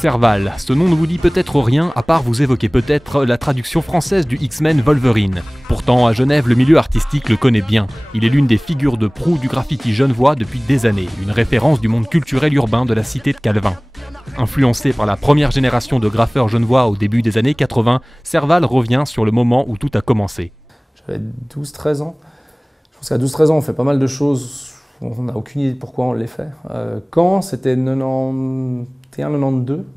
Serval, ce nom ne vous dit peut-être rien à part vous évoquer peut-être la traduction française du X-Men Wolverine. Pourtant, à Genève, le milieu artistique le connaît bien. Il est l'une des figures de proue du graffiti genevois depuis des années, une référence du monde culturel urbain de la cité de Calvin. Influencé par la première génération de graffeurs genevois au début des années 80, Serval revient sur le moment où tout a commencé. J'avais 12-13 ans. Je pense qu'à 12-13 ans, on fait pas mal de choses, on n'a aucune idée de pourquoi on les fait. Quand c'était 91-92,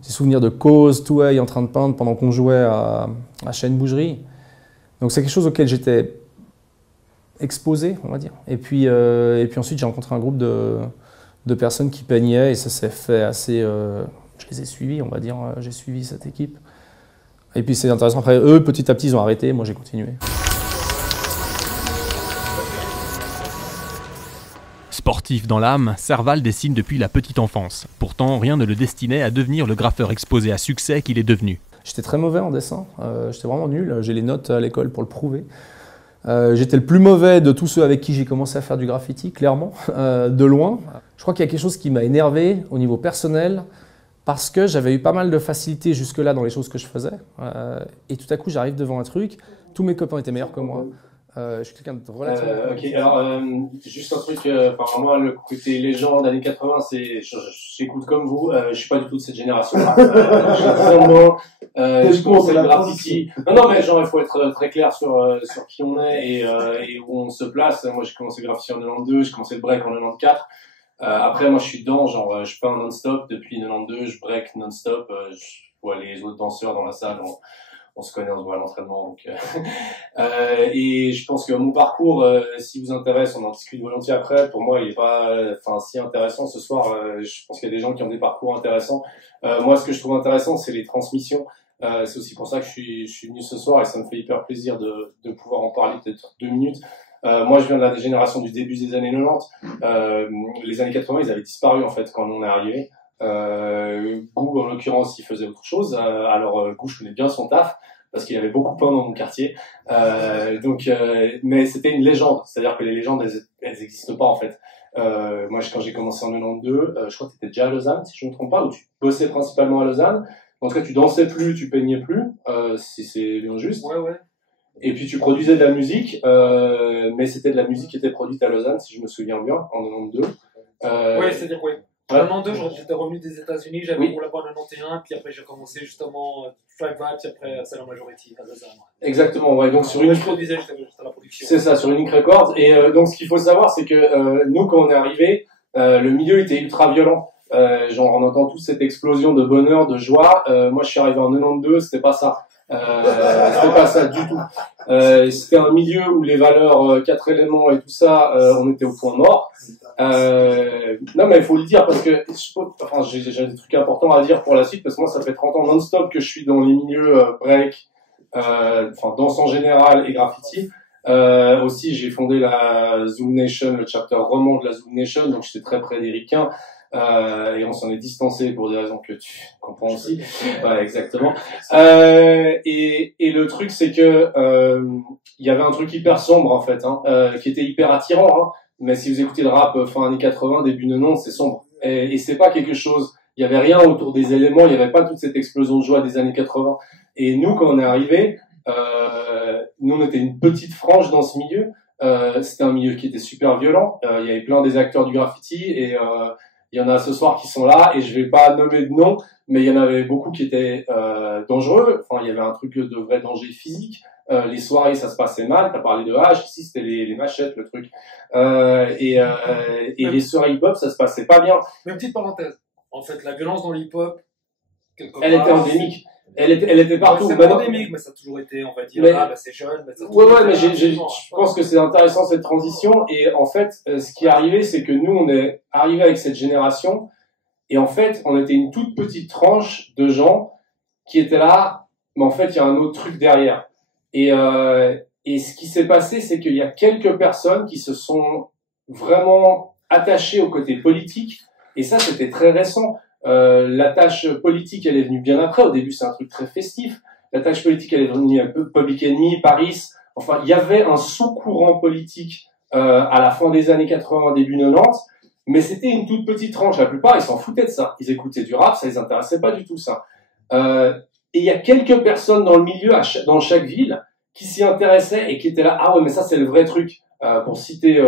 j'ai souvenir de Cause, Touaille en train de peindre pendant qu'on jouait à Chêne Bougerie. Donc c'est quelque chose auquel j'étais exposé, on va dire. Et puis ensuite, j'ai rencontré un groupe de personnes qui peignaient et ça s'est fait assez... je les ai suivis, on va dire. J'ai suivi cette équipe. Et puis c'est intéressant. Après, eux, petit à petit, ils ont arrêté. Moi, j'ai continué. Sportif dans l'âme, Serval dessine depuis la petite enfance. Pourtant, rien ne le destinait à devenir le graffeur exposé à succès qu'il est devenu. J'étais très mauvais en dessin, j'étais vraiment nul, j'ai les notes à l'école pour le prouver. J'étais le plus mauvais de tous ceux avec qui j'ai commencé à faire du graffiti, clairement, de loin. Je crois qu'il y a quelque chose qui m'a énervé au niveau personnel, parce que j'avais eu pas mal de facilité jusque-là dans les choses que je faisais. Et tout à coup, j'arrive devant un truc, tous mes copains étaient meilleurs que moi. Je suis quelqu'un de relativement... Ok, alors juste un truc, moi le côté légende années 80, c'est j'écoute comme vous, je suis pas du tout de cette génération-là. Je commençais le graffiti. Non mais genre il faut être très clair sur qui on est et où on se place. Moi j'ai commencé le graffiti en 92, j'ai commencé le break en 94. Après moi je suis dedans, genre je peins non-stop depuis 92, je break non-stop, je vois les autres danseurs dans la salle. On se connaît, on se voit à l'entraînement. Donc, et je pense que mon parcours, si vous intéresse, on en discute volontiers après. Pour moi, il est pas, si intéressant ce soir. Je pense qu'il y a des gens qui ont des parcours intéressants. Moi, ce que je trouve intéressant, c'est les transmissions. C'est aussi pour ça que je suis venu ce soir et ça me fait hyper plaisir de pouvoir en parler peut-être 2 minutes. Moi, je viens de la génération du début des années 90. Les années 80, ils avaient disparu en fait quand on est arrivé. Gou en l'occurrence il faisait autre chose, alors Gou je connais bien son taf parce qu'il avait beaucoup peint dans mon quartier, mais c'était une légende, c'est-à-dire que les légendes elles existent pas en fait. Moi quand j'ai commencé en 92, je crois que tu étais déjà à Lausanne si je me trompe pas, ou tu bossais principalement à Lausanne, en tout cas tu dansais plus, tu peignais plus, si c'est bien juste. Ouais. Et puis tu produisais de la musique, mais c'était de la musique qui était produite à Lausanne si je me souviens bien, en 92. Ouais, c'est-à-dire oui. En 92, j'étais revenu des États-Unis, j'avais mon labo en 91, puis après j'ai commencé justement Tribe Vibes, puis après c'est la Majority à Lausanne. Exactement, ouais. Donc sur une... Je produisais, j'étais à la production. C'est ça, sur Unique Records. Et donc ce qu'il faut savoir, c'est que nous, quand on est arrivé, le milieu était ultra violent. Genre on entend toute cette explosion de bonheur, de joie. Moi, je suis arrivé en 92, c'était pas ça. C'était pas ça du tout. C'était un milieu où les valeurs 4 éléments et tout ça, on était au point mort. Non mais il faut le dire parce que j'ai des trucs importants à dire pour la suite parce que moi ça fait 30 ans non-stop que je suis dans les milieux break, danse en général et graffiti. Aussi j'ai fondé la Zoom Nation, le chapter roman de la Zoom Nation, donc j'étais très près des ricains. Et on s'en est distancé pour des raisons que tu comprends aussi. Ouais, exactement. Et le truc, c'est que il y avait un truc hyper sombre en fait, qui était hyper attirant. Mais si vous écoutez le rap fin années 80, début 90, c'est sombre. Et c'est pas quelque chose. Il y avait rien autour des éléments. Il y avait pas toute cette explosion de joie des années 80. Et nous, quand on est arrivé, nous on était une petite frange dans ce milieu. C'était un milieu qui était super violent. Il y avait plein des acteurs du graffiti et il y en a ce soir qui sont là et je vais pas nommer de nom, mais il y en avait beaucoup qui étaient dangereux. Enfin, il y avait un truc de vrai danger physique. Les soirées, ça se passait mal. T'as parlé de hache, ici c'était les machettes, le truc. Et les soirées hip-hop, ça se passait pas bien. Mais petite parenthèse. En fait, la violence dans l'hip-hop, elle était endémique. Elle était partout. C'est pas endémique, mais ça a toujours été, on va dire, c'est jeune. Mais ça mais je pense que c'est intéressant cette transition. Et en fait, ce qui est arrivé, c'est que nous, on est arrivé avec cette génération. Et en fait, on était une toute petite tranche de gens qui étaient là. Mais en fait, il y a un autre truc derrière. Et ce qui s'est passé, c'est qu'il y a quelques personnes qui se sont vraiment attachées au côté politique. Et ça, c'était très récent. La tâche politique, elle est venue bien après. Au début, c'est un truc très festif. La tâche politique, elle est venue un peu Public Enemy, Paris. Enfin, il y avait un sous-courant politique à la fin des années 80, début 90. Mais c'était une toute petite tranche. La plupart, ils s'en foutaient de ça. Ils écoutaient du rap, ça les intéressait pas du tout, ça. Et il y a quelques personnes dans le milieu, dans chaque ville, qui s'y intéressaient et qui étaient là. Ah ouais, mais ça, c'est le vrai truc. Pour citer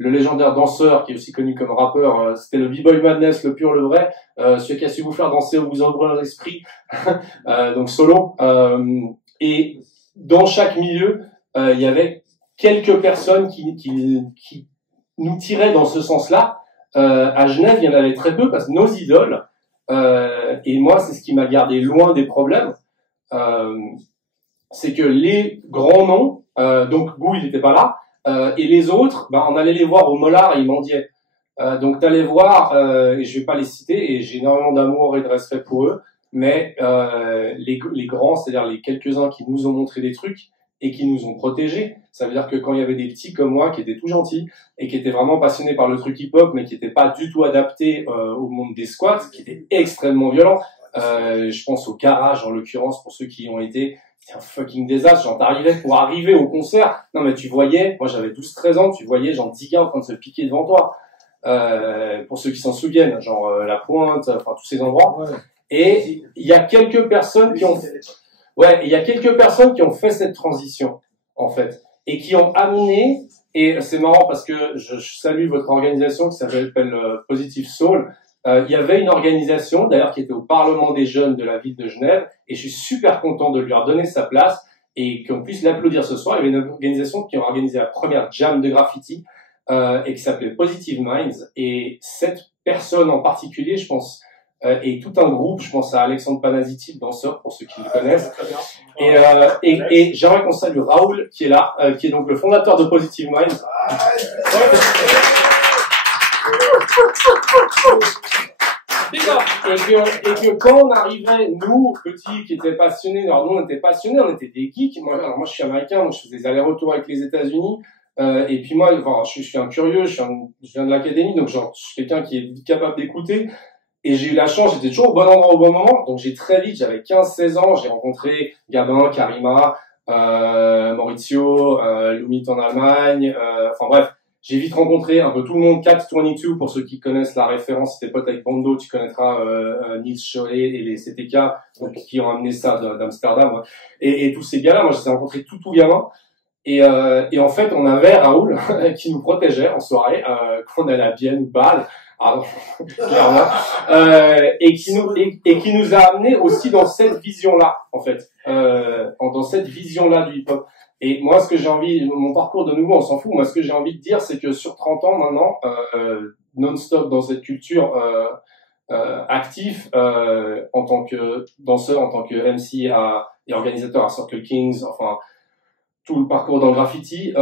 le légendaire danseur, qui est aussi connu comme rappeur, c'était le B-Boy Madness, le pur, le vrai, celui qui a su vous faire danser ou vous ouvrir l'esprit, donc solo. Et dans chaque milieu, il y avait quelques personnes qui nous tiraient dans ce sens-là. À Genève, il y en avait très peu parce que nos idoles, et moi, c'est ce qui m'a gardé loin des problèmes, c'est que les grands noms, donc Gou, il n'était pas là, et les autres, on allait les voir au Mollard et ils mendiaient. Donc t'allais voir, et je vais pas les citer, et j'ai énormément d'amour et de respect pour eux, mais les grands, c'est-à-dire les quelques-uns qui nous ont montré des trucs et qui nous ont protégés, ça veut dire que quand il y avait des petits comme moi qui étaient tout gentils et qui étaient vraiment passionnés par le truc hip-hop, mais qui n'étaient pas du tout adaptés au monde des squats, qui étaient extrêmement violents, je pense au garage en l'occurrence pour ceux qui y ont été. C'était un fucking désastre. Genre, t'arrivais pour arriver au concert. Non, mais tu voyais, moi j'avais 12-13 ans, tu voyais genre 10 gars en train de se piquer devant toi. Pour ceux qui s'en souviennent, genre La Pointe, enfin tous ces endroits. Ouais. Et il y a quelques personnes qui ont, il y a quelques personnes qui ont fait cette transition, en fait, et qui ont amené. Et c'est marrant parce que je salue votre organisation qui s'appelle Positive Soul. Il y avait une organisation, d'ailleurs, qui était au Parlement des jeunes de la ville de Genève, et je suis super content de lui redonner sa place et qu'on puisse l'applaudir ce soir. Il y avait une organisation qui a organisé la première jam de graffiti et qui s'appelait Positive Minds. Et cette personne en particulier, je pense, et tout un groupe, je pense à Alexandre Panaziti, le danseur, pour ceux qui le connaissent. Et j'aimerais qu'on salue Raoul, qui est là, qui est donc le fondateur de Positive Minds. Et que quand on arrivait, nous, petits, qui étaient passionnés, alors nous on était passionnés, on était des geeks. Moi je suis américain, donc je faisais des allers-retours avec les États-Unis. Et puis moi, enfin, je suis un curieux, je viens de l'académie, donc genre, je suis quelqu'un qui est capable d'écouter. Et j'ai eu la chance, j'étais toujours au bon endroit au bon moment. Donc j'ai très vite, j'avais 15-16 ans, j'ai rencontré Gabin, Karima, Maurizio, Lumit en Allemagne, enfin bref. J'ai vite rencontré un peu tout le monde, 422 pour ceux qui connaissent la référence, si t'es pote avec Bando, tu connaîtras Nils Scholle et les CTK, donc, qui ont amené ça d'Amsterdam. Et tous ces gars-là, moi je les ai rencontrés tout gamin. Et en fait, on avait Raoul qui nous protégeait en soirée, quand on allait à Bienne ou Bâle, clairement, et qui nous a amené aussi dans cette vision-là, en fait, dans cette vision-là du hip-hop. Et moi, ce que j'ai envie, mon parcours de nouveau, on s'en fout. Moi, ce que j'ai envie de dire, c'est que sur 30 ans maintenant, non-stop dans cette culture actif, en tant que danseur, en tant que MC et organisateur à Circle Kings, enfin tout le parcours dans le graffiti,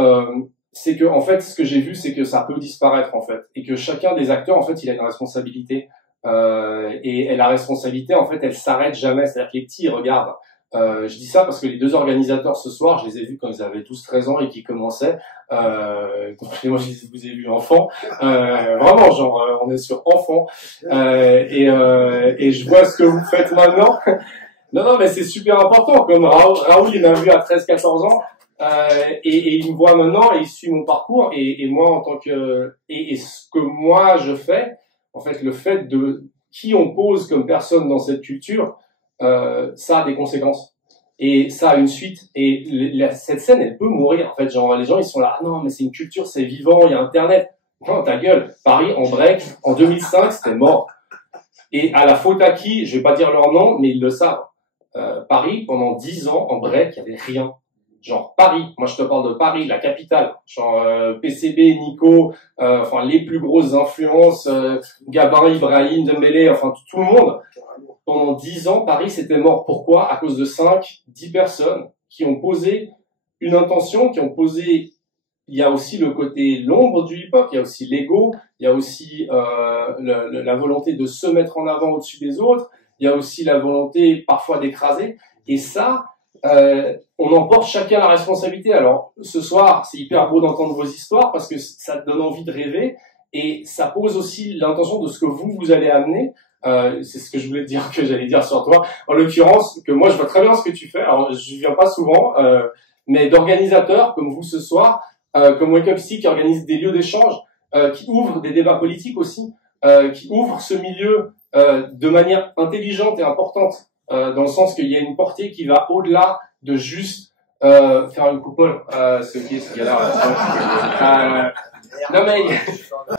c'est que en fait, ce que j'ai vu, c'est que ça peut disparaître en fait, et que chacun des acteurs, en fait, il a une responsabilité. Et la responsabilité, en fait, elle s'arrête jamais. C'est-à-dire que les petits, ils regardent. Je dis ça parce que les deux organisateurs ce soir, je les ai vus quand ils avaient 12-13 ans et qui commençaient. Moi, je vous ai vus enfants. Vraiment, genre, on est sur enfants. Et je vois ce que vous faites maintenant. Non, mais c'est super important. Comme Raoul, il m'a vu à 13-14 ans. Et il me voit maintenant et il suit mon parcours. Et moi, en tant que... Et ce que moi, je fais, en fait, le fait de qui on pose comme personne dans cette culture, ça a des conséquences et ça a une suite et cette scène elle peut mourir en fait, genre les gens ils sont là, ah non mais c'est une culture, c'est vivant, il y a internet. Non, ta gueule. Paris en break en 2005 c'était mort, et à la faute à qui, je vais pas dire leur nom mais ils le savent. Paris pendant 10 ans en break il y avait rien. Genre Paris, moi je te parle de Paris, la capitale, genre PCB, Nico, enfin les plus grosses influences, Gabin, Ibrahim, Dembélé, enfin tout le monde. Pendant 10 ans, Paris c'était mort. Pourquoi? À cause de 5-10 personnes qui ont posé une intention, qui ont posé... Il y a aussi le côté l'ombre du hip-hop, il y a aussi l'ego, il y a aussi la volonté de se mettre en avant au-dessus des autres, il y a aussi la volonté parfois d'écraser. Et ça... on en porte chacun la responsabilité. Alors, ce soir, c'est hyper beau d'entendre vos histoires parce que ça te donne envie de rêver et ça pose aussi l'intention de ce que vous allez amener. C'est ce que je voulais te dire, que j'allais dire sur toi. En l'occurrence, que moi, je vois très bien ce que tu fais. Alors, je viens pas souvent, mais d'organisateurs comme vous ce soir, comme Wake Up City qui organise des lieux d'échange. qui ouvre des débats politiques aussi, qui ouvre ce milieu de manière intelligente et importante, dans le sens qu'il y a une portée qui va au-delà de juste faire une coupole. C'est ok, ce gars-là. Non mais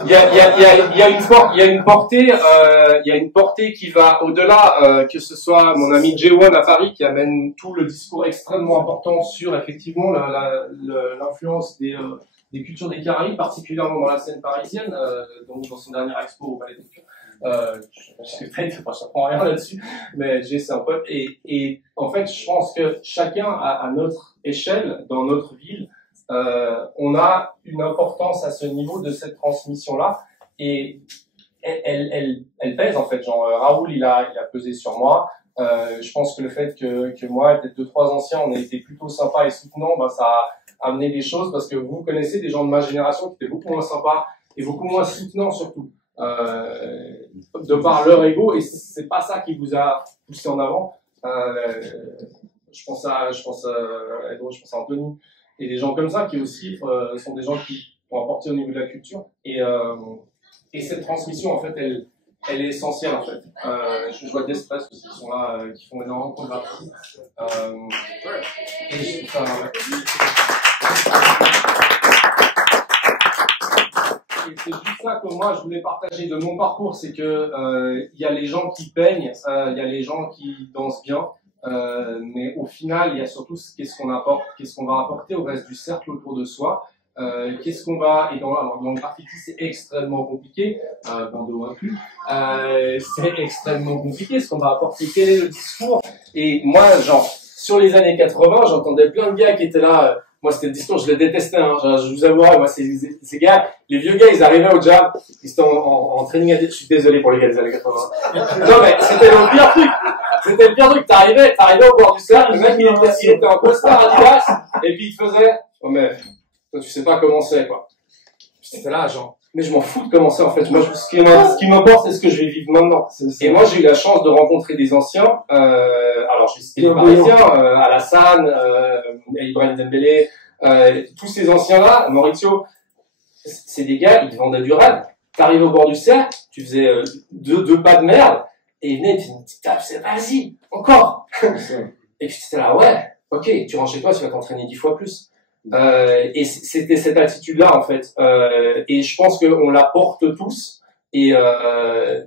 il y a une portée qui va au-delà, que ce soit mon ami J1 à Paris qui amène tout le discours extrêmement important sur effectivement l'influence des cultures des Caraïbes, particulièrement dans la scène parisienne, donc dans son dernier expo au Palais des Cultures. Je prends rien là-dessus, mais c'est un pote. Et en fait, je pense que chacun à notre échelle, dans notre ville, on a une importance à ce niveau de cette transmission-là, et elle pèse en fait. Genre Raoul, il a pesé sur moi. Je pense que le fait que moi et peut-être 2-3 anciens, on a été plutôt sympas et soutenants, ça a amené des choses, parce que vous connaissez des gens de ma génération qui étaient beaucoup moins sympas et beaucoup moins soutenants surtout, de par leur ego, et c'est pas ça qui vous a poussé en avant. Je pense à Anthony et des gens comme ça qui aussi sont des gens qui ont apporté au niveau de la culture, et cette transmission en fait elle est essentielle en fait. Je vois des stress aussi qui sont là, qui font énormément de chorégraphie. Et c'est juste ça que moi je voulais partager de mon parcours, c'est que il y a les gens qui peignent, il y a les gens qui dansent bien, mais au final il y a surtout qu'est-ce qu'on apporte, qu'est-ce qu'on va apporter au reste du cercle autour de soi. Qu'est-ce qu'on va, et dans le graffiti c'est extrêmement compliqué, Bando inclus, c'est extrêmement compliqué ce qu'on va apporter, quel est le discours. Et moi genre sur les années 80 j'entendais plein de gars qui étaient là, moi c'était le discours, je le détestais, hein, je vous avouerai, moi ces gars, les vieux gars ils arrivaient au jam, ils étaient en training à dire, je suis désolé pour les gars des années 80. Non mais c'était le pire truc, t'arrivais au bord du cercle, le mec il était en costard Adidas, et puis il te faisait, oh mais toi, tu sais pas comment c'est, quoi. J'étais là, genre, mais je m'en fous de comment c'est, en fait. Moi, ce qui m'importe, c'est ce que je vais vivre maintenant. Et moi, j'ai eu la chance de rencontrer des anciens, alors, je vais citer les Parisiens, Alassane, Ibrahim Dembélé, tous ces anciens-là, Maurizio, c'est des gars, ils te vendaient du rêve. T'arrives au bord du cercle, tu faisais deux pas de merde, et ils venaient, ils te tapent, c'est vas-y, encore. Et puis, c'était là, ouais, ok, tu rentres chez toi, tu vas t'entraîner 10 fois plus. Et c'était cette attitude-là en fait, et je pense qu'on la porte tous. Et il y a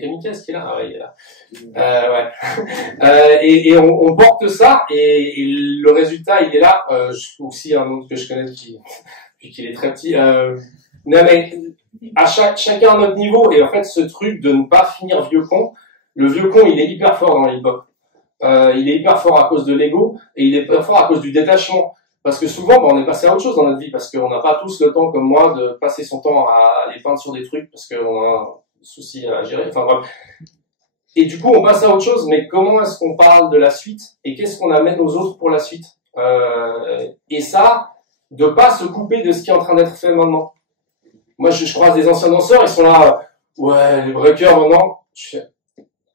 Kamikaze qui est là, ouais, il est là. Ouais. Et on porte ça, et le résultat il est là. Aussi un autre que je connais depuis qu'il est très petit. Non mais à chacun à notre niveau, et en fait ce truc de ne pas finir vieux con. Le vieux con il est hyper fort dans l'hip-hop. Il est hyper fort à cause de l'ego, et il est hyper fort à cause du détachement. Parce que souvent, on est passé à autre chose dans notre vie, parce qu'on n'a pas tous le temps, comme moi, de passer son temps à aller peindre sur des trucs, parce qu'on a un souci à gérer, enfin bref. Et du coup, on passe à autre chose, mais comment est-ce qu'on parle de la suite, et qu'est-ce qu'on amène aux autres pour la suite? Et ça, de pas se couper de ce qui est en train d'être fait maintenant. Moi, je croise des anciens danseurs, ils sont là, ouais, les breakers, maintenant. Je fais,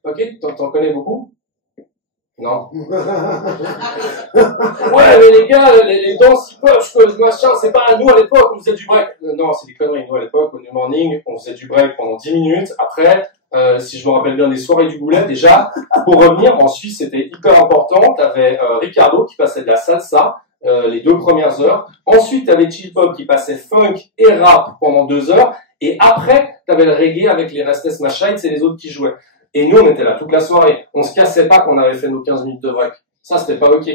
ok, t'en connais beaucoup? Non. Ouais, mais les gars, les danses hip-hop, machin, c'est pas à nous à l'époque, on faisait du break. Non, c'est des conneries. Nous à l'époque, au New Morning, on faisait du break pendant 10 minutes. Après, si je me rappelle bien des soirées du Goulet, déjà, pour revenir, en Suisse, c'était hyper important. T'avais Ricardo qui passait de la salsa, les 2 premières heures. Ensuite, t'avais Chill Pop qui passait funk et rap pendant 2 heures. Et après, t'avais le reggae avec les Restless Machites et les autres qui jouaient. Et nous, on était là toute la soirée. On se cassait pas qu'on avait fait nos 15 minutes de break. Ça, c'était pas ok.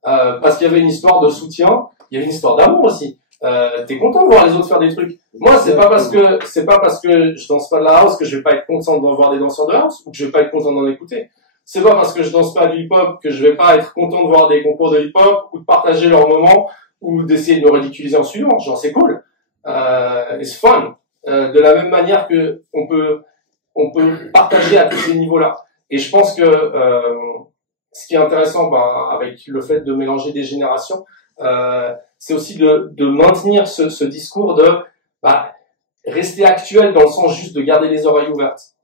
Parce qu'il y avait une histoire de soutien, il y avait une histoire d'amour aussi. T'es content de voir les autres faire des trucs. Moi, c'est pas parce que je danse pas de la house que je vais pas être content de voir des danseurs de house, ou que je vais pas être content d'en écouter. C'est pas parce que je danse pas du hip-hop que je vais pas être content de voir des concours de hip-hop, ou de partager leurs moments, ou d'essayer de me ridiculiser en suivant. Genre, c'est cool. It's fun. De la même manière que on peut partager à tous ces niveaux-là. Et je pense que ce qui est intéressant avec le fait de mélanger des générations, c'est aussi de maintenir ce discours de rester actuel, dans le sens juste de garder les oreilles ouvertes.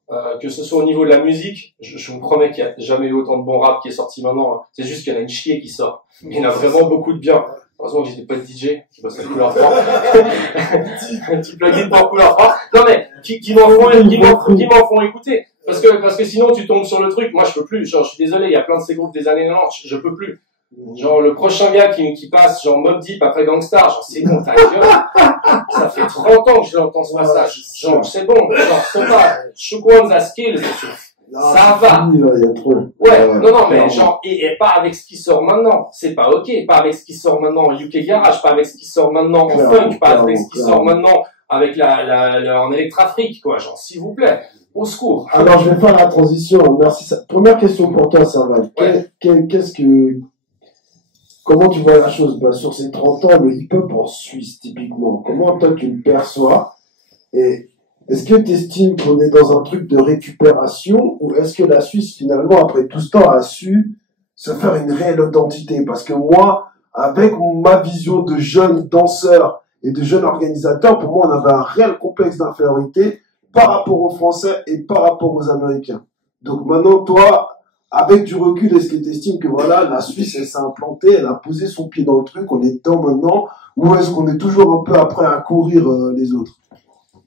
Que ce soit au niveau de la musique, je vous promets qu'il n'y a jamais eu autant de bon rap qui est sorti maintenant. C'est juste qu'il y en a une chier qui sort. Il y en a vraiment beaucoup de bien. Heureusement que j'étais pas de DJ qui bosse avec Couleur 3. Petit plugin pour Couleur 3. Non mais, qui m'en font écouter. Parce que sinon tu tombes sur le truc. Moi je peux plus. Genre, je suis désolé, il y a plein de ces groupes des années 90, je peux plus. Genre, le prochain gars qui passe, genre Mobb Deep après Gangstar, genre, c'est bon, ta gueule. Ça fait 30 ans que je l'entends ce passage. Genre, c'est bon, genre, c'est pas, Shukwan's Skills, ça va. Il y a trop. Ouais, non, mais genre, et pas avec ce qui sort maintenant. C'est pas ok. Pas avec ce qui sort maintenant en UK Garage, pas avec ce qui sort maintenant en funk, pas avec ce qui sort maintenant avec en Electrafrique, quoi. Genre, s'il vous plaît. Au secours. Alors, je vais faire la transition. Merci. Première question pour toi, Serval. Ouais. Comment tu vois la chose? Bah, sur ces 30 ans, le hip-hop en Suisse, typiquement, comment toi tu le perçois? Et est-ce que tu estimes qu'on est dans un truc de récupération, ou est-ce que la Suisse, finalement, après tout ce temps, a su se faire une réelle identité? Parce que moi, avec ma vision de jeune danseur et de jeune organisateur, pour moi, on avait un réel complexe d'infériorité par rapport aux Français et par rapport aux Américains. Donc maintenant, toi, avec du recul, est-ce que tu estimes que voilà, la Suisse, elle s'est implantée, elle a posé son pied dans le truc, on est dedans maintenant, ou est-ce qu'on est toujours un peu après à courir les autres?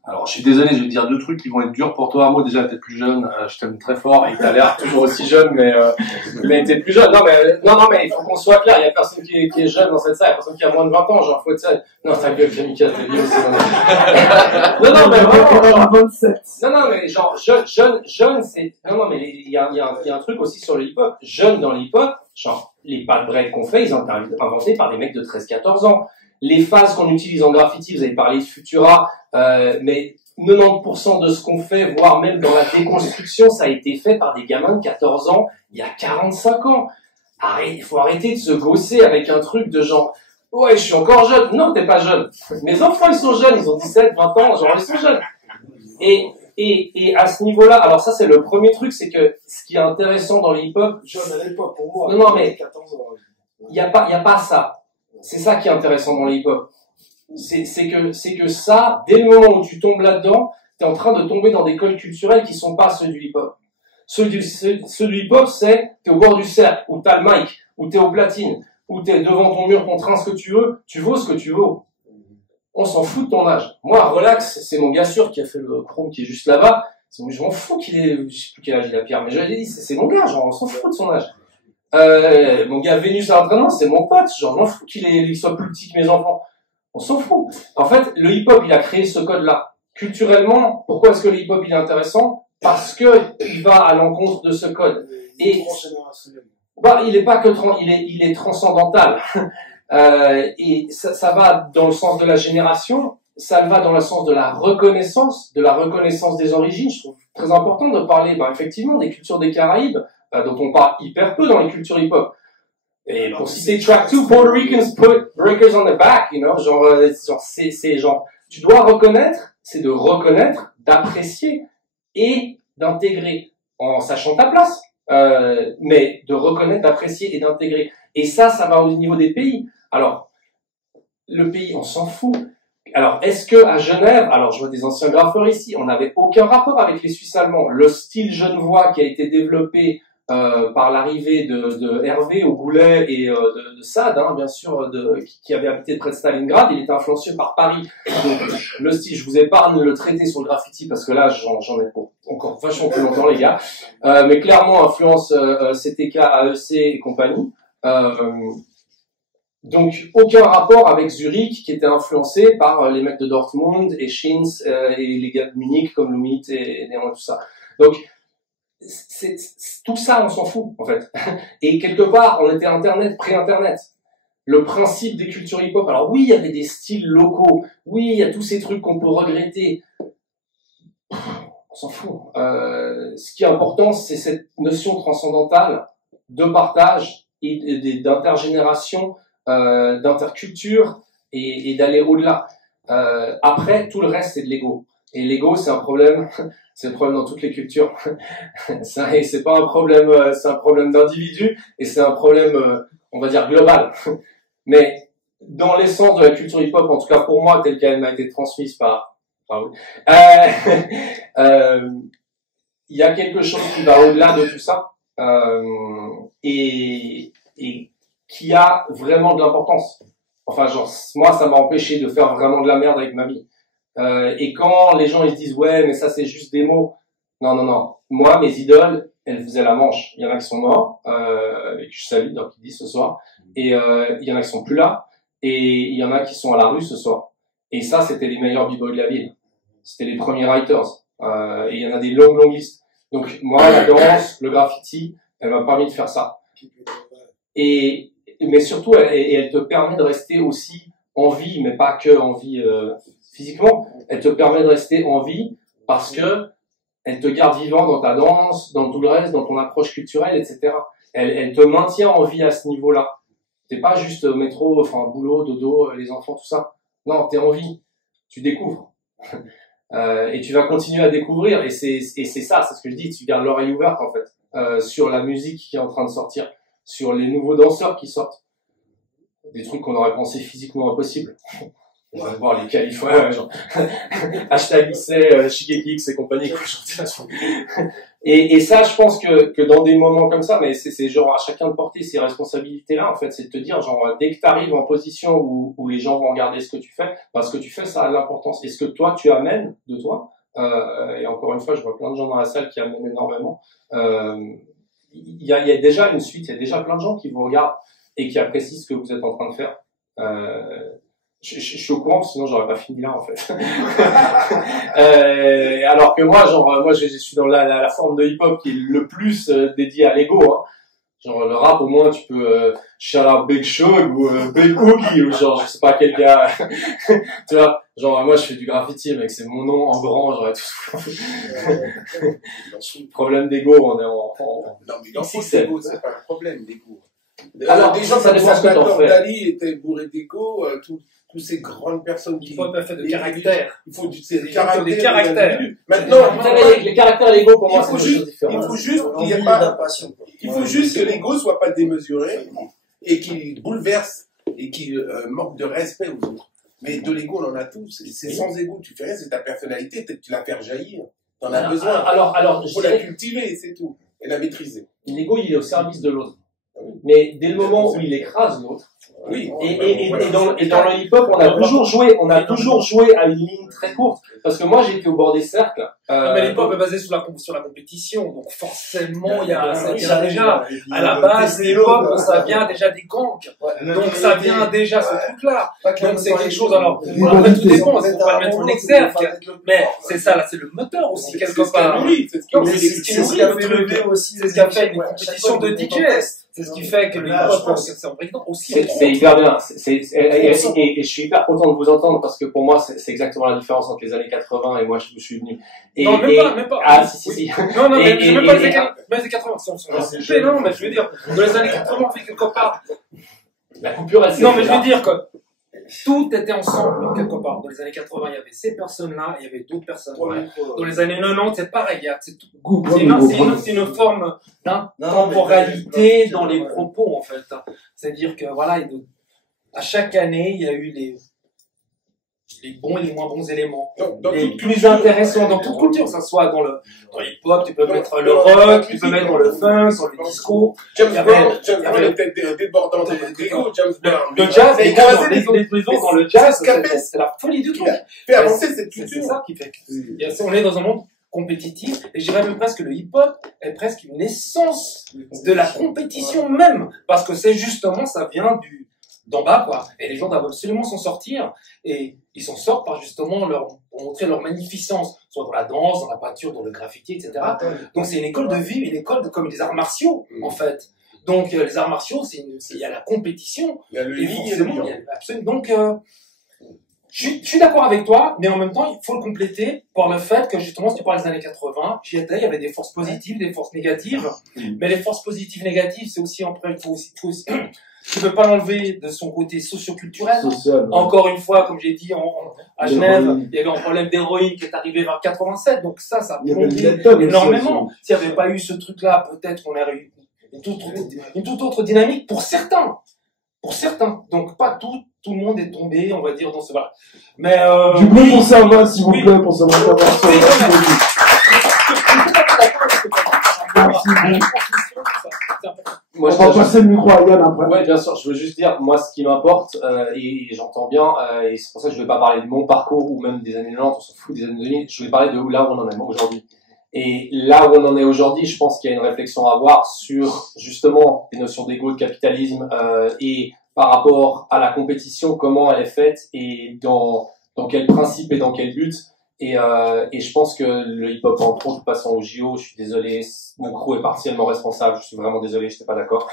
Alors, je suis désolé, je vais te dire deux trucs qui vont être durs pour toi. Moi, déjà, t'es plus jeune, je t'aime très fort, et t'as l'air toujours aussi jeune, mais t'es plus jeune. Non, mais il faut qu'on soit clair, il y a personne qui est jeune dans cette salle, il y a personne qui a moins de 20 ans, genre, faut être ça. Non, ta gueule, Jamika, t'es vieux aussi. Non, mais vraiment, genre, 27. Non, mais genre, jeune, c'est, non, mais il y a un truc aussi sur le hip-hop. Jeune dans le hip-hop, genre, les pas de break qu'on fait, ils ont été inventés par des mecs de 13-14 ans. Les phases qu'on utilise en graffiti, vous avez parlé de Futura, mais 90% de ce qu'on fait, voire même dans la déconstruction, ça a été fait par des gamins de 14 ans, il y a 45 ans. Il faut arrêter de se gausser avec un truc de genre, ouais, je suis encore jeune. Non, t'es pas jeune. Mes enfants, ils sont jeunes, ils ont 17, 20 ans, genre, ils sont jeunes. Et à ce niveau-là, alors ça, c'est le premier truc, c'est que ce qui est intéressant dans le hip-hop. Jeune à l'époque, pour moi. Non, mais, 14 ans. Il y a pas ça. C'est ça qui est intéressant dans le hip-hop. C'est que ça, dès le moment où tu tombes là-dedans, t'es en train de tomber dans des codes culturels qui sont pas ceux du hip-hop. Ceux du hip-hop, c'est, t'es au bord du cercle, ou t'as le mic, ou t'es au platine, ou t'es devant ton mur, qu'on traîne ce que tu veux, tu vaux ce que tu vaux. On s'en fout de ton âge. Moi, Relax, c'est mon gars sûr qui a fait le chrome qui est juste là-bas. Je m'en fous qu'il ait, je sais plus quel âge il a, Pierre, mais je l'ai dit, c'est mon gars, genre, on s'en fout de son âge. Mon gars Vénus à l'entraînement, c'est mon pote, genre, j'en fous qu'il soit plus petit que mes enfants. On s'en fout. En fait, le hip-hop, il a créé ce code-là. Culturellement, pourquoi est-ce que le hip-hop, il est intéressant? Parce que il va à l'encontre de ce code. Et, bah, il est pas que, il est transcendantal. Et ça va dans le sens de la génération, ça va dans le sens de la reconnaissance des origines. Je trouve très important de parler, bah, effectivement, des cultures des Caraïbes, dont on parle hyper peu dans les cultures hip-hop. Et pour citer Track 2, Puerto Ricans put breakers on the back, you know, genre, c'est genre, tu dois reconnaître, c'est de reconnaître, d'apprécier et d'intégrer, en sachant ta place, mais de reconnaître, d'apprécier et d'intégrer. Et ça va au niveau des pays. Alors, le pays, on s'en fout. Alors, est-ce que à Genève, alors je vois des anciens graffeurs ici, on n'avait aucun rapport avec les Suisses allemands. Le style genevois qui a été développé par l'arrivée de Hervé au Goulet et de Sade, hein, bien sûr, qui avait habité près de Stalingrad, il était influencé par Paris. Donc, le style, je vous épargne le traité sur le graffiti parce que là, j'en ai pour encore vachement plus longtemps, les gars. Mais clairement, influence CTK, AEC et compagnie. Donc, aucun rapport avec Zurich qui était influencé par les mecs de Dortmund et Schins et les gars de Munich comme Lumit et Néon et tout ça. Donc, tout ça, on s'en fout, en fait. Et quelque part, on était Internet, pré-Internet. Le principe des cultures hip-hop, alors oui, il y avait des styles locaux, oui, il y a tous ces trucs qu'on peut regretter. On s'en fout. Ce qui est important, c'est cette notion transcendantale de partage et d'intergénération, d'interculture et d'aller au-delà. Après, tout le reste, c'est de l'ego. Et l'ego, c'est un problème, c'est un problème dans toutes les cultures. C'est pas un problème, c'est un problème d'individu et c'est un problème, on va dire, global. Mais dans l'essence de la culture hip-hop, en tout cas pour moi, telle qu'elle m'a été transmise par oui. Il y a quelque chose qui va au-delà de tout ça et qui a vraiment de l'importance. Enfin, genre, moi, ça m'a empêché de faire vraiment de la merde avec ma vie. Et quand les gens ils se disent ouais, mais ça c'est juste des mots. Non, non, non. Moi, mes idoles, elles faisaient la manche. Il y en a qui sont morts, et que je salue, donc ils disent ce soir. Et il y en a qui sont plus là. Et il y en a qui sont à la rue ce soir. Et ça, c'était les meilleurs b-boys de la ville. C'était les premiers writers. Et il y en a des longues listes. Donc moi, la danse, le graffiti, elle m'a permis de faire ça. Mais surtout, elle te permet de rester aussi en vie, mais pas que en vie physiquement. Elle te permet de rester en vie parce que elle te garde vivant dans ta danse, dans tout le reste, dans ton approche culturelle, etc. Elle te maintient en vie à ce niveau-là. T'es pas juste métro, enfin boulot, dodo, les enfants, tout ça. Non, t'es en vie. Tu découvres. Et tu vas continuer à découvrir. Et c'est ça, c'est ce que je dis. Tu gardes l'oreille ouverte en fait sur la musique qui est en train de sortir, sur les nouveaux danseurs qui sortent. Des trucs qu'on aurait pensé physiquement impossibles. On va voir les qualifs, genre hashtag XC, Shigekix et compagnie. Et ça, je pense que dans des moments comme ça, mais c'est genre à chacun de porter ces responsabilités-là, en fait, c'est de te dire, genre, dès que tu arrives en position où les gens vont regarder ce que tu fais, parce que tu fais, ça a de l'importance. Et ce que toi, tu amènes de toi, et encore une fois, je vois plein de gens dans la salle qui amènent énormément, il y a déjà une suite, il y a déjà plein de gens qui vous regardent et qui apprécient ce que vous êtes en train de faire. Je suis au courant, sinon j'aurais pas fini là en fait. Alors que moi, genre, moi je suis dans la forme de hip-hop qui est le plus dédié à l'ego. Hein. Genre le rap, au moins tu peux shout out Big Shug ou Big Oogie ou genre je sais pas quel gars. Tu vois, genre moi je fais du graffiti, mec, c'est mon nom en grand, j'aurais tout. Problème d'ego, on est en non mais dans l'ego, c'est pas un problème d'ego. Alors des gens ça dépend ce que t'en fais. Dali était bourré d'ego, tous ces grandes personnes qui... Il faut un peu de caractère. Il faut des caractères. Maintenant, les caractères et l'ego, pour moi, c'est il faut juste qu'il y ait pas... Il faut juste que l'ego soit pas démesuré et qu'il bouleverse et qu'il manque de respect aux autres. Mais de l'ego, on en a tous. C'est sans ego, tu fais rien, c'est ta personnalité, tu la faire jaillir. T'en as besoin. Alors, il faut la cultiver, c'est tout. Et la maîtriser. L'ego, il est au service de l'autre. Mais dès le moment où il écrase l'autre, oui. Et dans le hip-hop, on a toujours joué à une ligne très courte. Parce que moi, j'étais au bord des cercles. Non, mais l'hip-hop est basé sur la compétition. Donc, forcément, ça vient déjà, à la base, l'hip-hop, ça vient déjà des gangs. Donc, ça vient déjà ce truc-là. Donc, c'est quelque chose, alors, après, tout dépend, on va le mettre en exergue. Mais, c'est ça, là, c'est le moteur aussi, quelque part. C'est ce qui nous a fait lever aussi. C'est ce qui a fait une compétition de DJ. C'est ce qui fait que le hip-hop, c'est en président aussi. C'est hyper bien. Et je suis hyper content de vous entendre parce que pour moi, c'est exactement la différence entre les années 80 et moi, je suis venu. Non, même pas. Ah, si. Non, mais c'est même pas les années 80. Non, mais je veux dire, dans les années 80, on fait quelque part. La coupure, elle s'est Non, mais je veux dire que tout était ensemble, quelque part. Dans les années 80, il y avait ces personnes-là, il y avait d'autres personnes. Dans les années 90, c'est pareil. C'est une forme d'intemporalité dans les propos, en fait. C'est-à-dire que, voilà, à chaque année, il y a eu les bons et les moins bons éléments. Les plus intéressants dans toute culture, que ce soit dans le hip-hop, tu peux mettre le rock, tu peux mettre dans le funk, dans le disco. James Brown était débordant d'ego, James Brown. Le jazz, les gens dans le jazz, c'est la folie du truc. Fait avancer cette culture. C'est ça qui fait que, on est dans un monde compétitif, et je dirais même presque que le hip-hop est presque une essence de la compétition même, parce que c'est justement, ça vient d'en bas, quoi. Et les gens doivent absolument s'en sortir, et ils s'en sortent par justement pour montrer leur magnificence, soit dans la danse, dans la peinture, dans le graffiti, etc. Donc c'est une école de vie, une école comme les arts martiaux, en fait. Donc les arts martiaux, il y a la compétition, il y a le il y a absolument. Donc je suis d'accord avec toi, mais en même temps, il faut le compléter par le fait que justement, si tu parles des années 80, il y avait des forces positives, des forces négatives, mais les forces positives, négatives, c'est aussi après, il faut aussi tu peux pas l'enlever de son côté socio-culturel. Encore une fois, comme j'ai dit, à Genève, il y avait un problème d'héroïne qui est arrivé vers 87, donc ça plombié énormément. S'il n'y avait pas eu ce truc-là, peut-être qu'on aurait eu une toute autre dynamique pour certains. Donc pas tout le monde est tombé, on va dire, dans ce voilà. Mais du bruit pour savoir, s'il vous plaît, pour savoir On va passer le micro à Yann après. Ouais, bien sûr. Je veux juste dire, moi, ce qui m'importe, et j'entends bien, et c'est pour ça que je ne vais pas parler de mon parcours ou même des années 90, on s'en fout des années 2000. Je vais parler de là où on en est aujourd'hui. Et là où on en est aujourd'hui, je pense qu'il y a une réflexion à avoir sur justement les notions d'ego, de capitalisme, et par rapport à la compétition, comment elle est faite et dans quel principe et dans quel but. Et je pense que le hip-hop, entre autres, passant au JO, je suis désolé, mon crew est partiellement responsable, je suis vraiment désolé, je n'étais pas d'accord.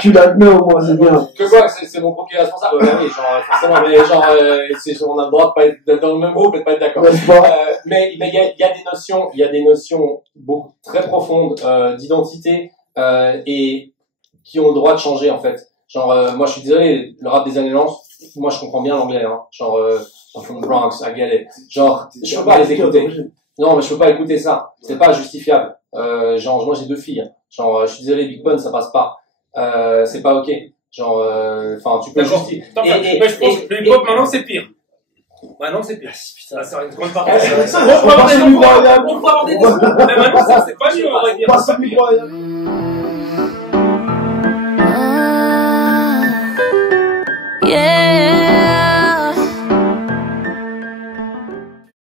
Tu l'admets au moins, c'est bien. Que quoi, c'est mon crew qui est responsable? Oui, genre, forcément, mais genre, on a le droit de pas être dans le même groupe et de pas être d'accord. Mais il y a des notions beaucoup, très profondes, d'identité, et qui ont le droit de changer, en fait. Genre, moi, je suis désolé, le rap des années 90, moi, je comprends bien l'anglais, hein. Genre, from the Bronx, I get it. Genre, je peux pas les écouter. Non, mais je peux pas écouter ça. C'est pas justifiable. Genre, moi, j'ai 2 filles. Genre, je suis désolé, Big Pun, ça passe pas. C'est pas ok. Genre, enfin, tu peux justifier. Mais je pense que le hip-hop, maintenant, c'est pire. Maintenant, c'est pire. Putain, c'est une grande partie. On peut avoir des mais maintenant, c'est pas mieux, on va dire. Passe le micro à Yann.